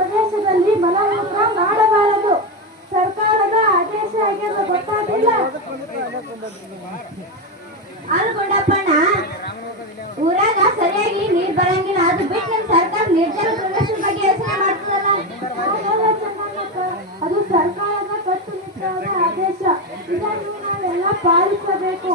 ಪ್ರದೇಶದಲ್ಲಿ ಮಲಮೂತ್ರ ಮಾಡಬಾರದು. ಸರ್ಕಾರದ ಆದೇಶ ಆಗಿರೋದು ಗೊತ್ತಾಗಿಲ್ಲ. ಅಲ್ಕೊಂಡಪ್ಪಣ್ಣ, ಊರಾಗ ಸರಿಯಾಗಿ ನೀರ್ ಬರಂಗಿಲ್ಲ. ಅದು ಬಿಟ್ಟು ನಮ್ ಸರ್ಕಾರ ನಿರ್ಜಲ ಪ್ರದೇಶದ ಬಗ್ಗೆ ಯೋಚನೆ ಮಾಡ್ತದಲ್ಲ. ಅದು ಸರ್ಕಾರದ ಕಟ್ಟುನಿಟ್ಟಾದ ಆದೇಶ. ಇದನ್ನು ನಾವೆಲ್ಲ ಪಾಲಿಸಬೇಕು.